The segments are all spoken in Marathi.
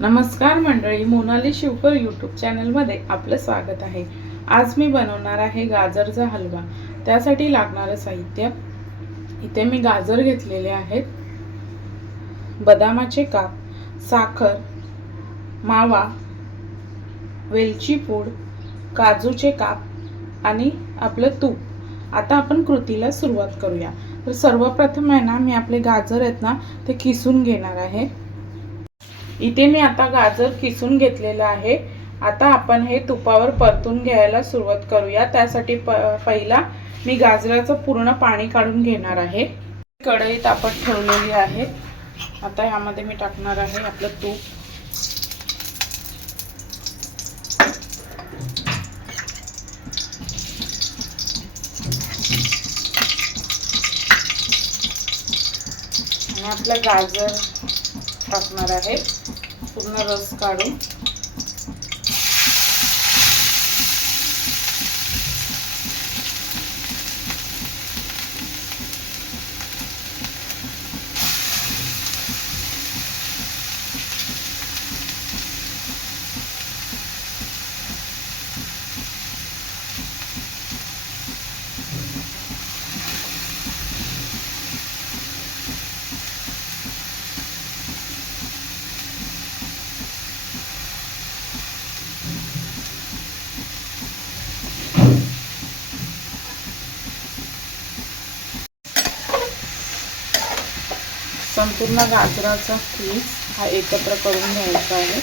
नमस्कार मंडळी मोनाली शिवकर यूट्यूब चॅनलमध्ये आपलं स्वागत आहे. आज मी बनवणार आहे गाजरचा हलवा. त्यासाठी लागणारं साहित्य. इथे मी गाजर घेतलेले आहेत. बदामाचे काप साखर मावा वेलची पूड काजूचे काप आणि आपलं तूप. आता आपण कृतीला सुरुवात करूया. तर सर्वप्रथम आहे ना मी आपले गाजर आहेत ना ते किसून घेणार आहे. इथे मी आता गाजर किसून घेतलेलं आहे. आता आपण हे तुपावर परतून घ्यायला सुरुवात करूया. त्यासाठी प पहिला मी गाजराचं पूर्ण पाणी काढून घेणार आहे. कढईत आपण ठेवलेली आहे. आता ह्यामध्ये मी टाकणार आहे आपलं तूप. आणि आपलं गाजर. टाकणार आहे. पूर्ण रस काढून. संपूर्ण गाजराचा पीस हा एकत्र करून घ्यायचा आहे.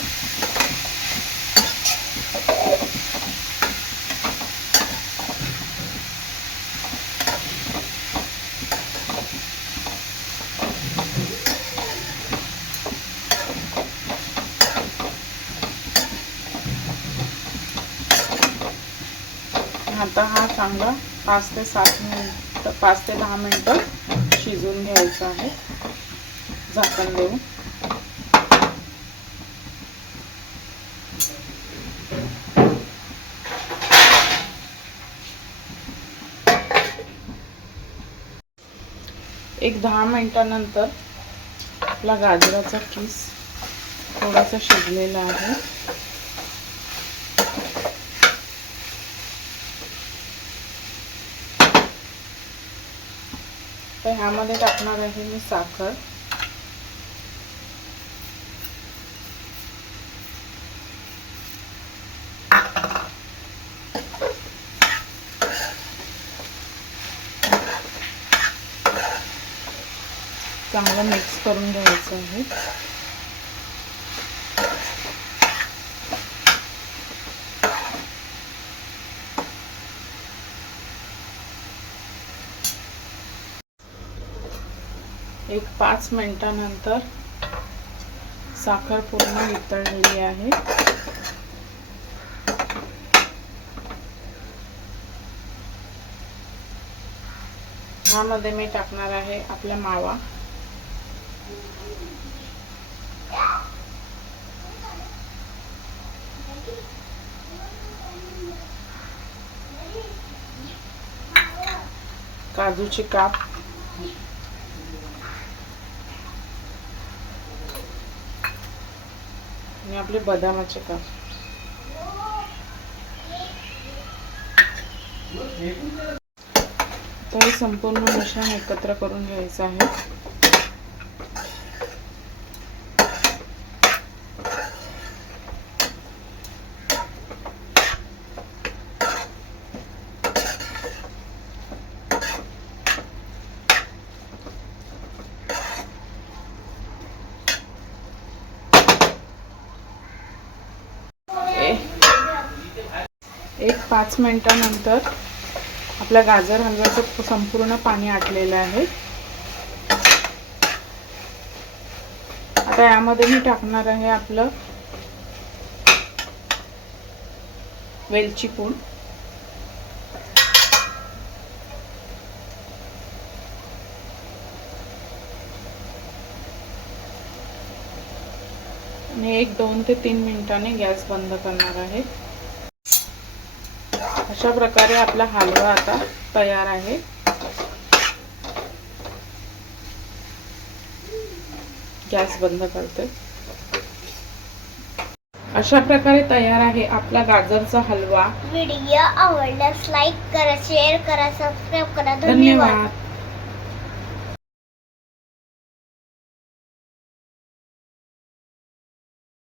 आता हा चांगला पाच ते सात मिनिट पाच ते दहा मिनटं शिजवून घ्यायचा आहे. झाकण देऊ. एक दहा मिनिटानंतर आपला गाजराचा किस थोडासा शिजलेला आहे. तर ह्यामध्ये टाकणार आहे मी साखर. चांगलं मिक्स करून घ्यायचं आहे. एक पाच मिनटानंतर साखर पूर्ण वितळलेली आहे. ह्यामध्ये मी टाकणार आहे आपला मावा. काजूचे काप. आणि आपले बदामाचे काप. आता हे संपूर्ण मिश्रण एकत्र करून घ्यायचं आहे. एक पाच मिनटानंतर आपल्या गाजर हलव्याचं संपूर्ण पाणी आटलेलं आहे. आता यामध्ये मी टाकणार आहे आपलं वेलची पूड. आणि एक दोन ते तीन मिनिटांनी गॅस बंद करणार आहे. अशा प्रकारे आपला हलवा आता तयार आहे. गॅस बंद करते. अशा प्रकारे तयार आहे आपला गाजरचा हलवा. व्हिडिओ आवडल्यास लाईक करा शेअर करा सबस्क्राईब करा. धन्यवाद. धन्यवाद.